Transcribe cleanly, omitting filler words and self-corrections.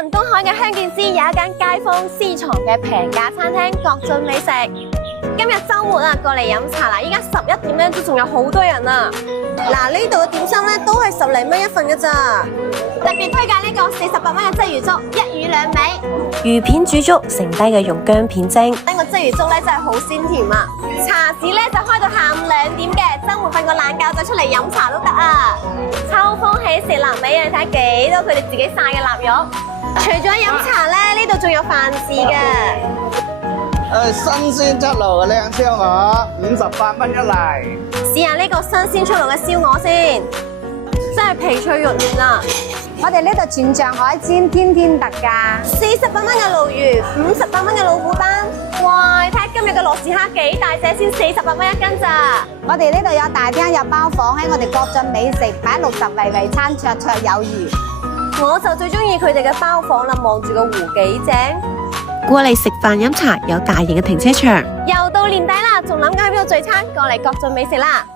雲東海嘅香建師有一間街坊私藏嘅平價餐廳國進美食。今日週末啊，過嚟飲茶啦！依家11點咧都仲有好多人啊！嗱，呢度嘅點心咧都係10零蚊一份嘅咋。特別推介呢個48蚊嘅鯽魚粥，一魚兩味，魚片煮粥，剩低嘅用薑片蒸。呢個鯽魚粥咧真係好鮮甜啊！茶市咧就開到下午2點嘅，週末瞓個懶覺再出嚟飲茶都得啊！秋風起時臘味啊，睇下幾多佢哋自己曬嘅臘肉。除咗飲茶咧，呢度仲有飯市嘅。新鮮出爐嘅靚燒鵝，58蚊一嚟。試下呢個新鮮出爐嘅燒鵝先，真係皮脆肉嫩啊！我哋呢度全場海鮮，天天特價，48蚊嘅鱸魚，58蚊嘅老虎斑。哇！睇下今日嘅羅氏蝦幾大隻先，48蚊一斤咋？我哋呢度有大廳有包房，喺我哋國進美食擺60圍圍餐，綽綽有餘。我就最中意佢哋嘅包房啦，望住個湖幾正。過嚟食飯飲茶有大型嘅停車場。又到年底啦，仲諗緊喺邊度聚餐？過嚟國進美食啦！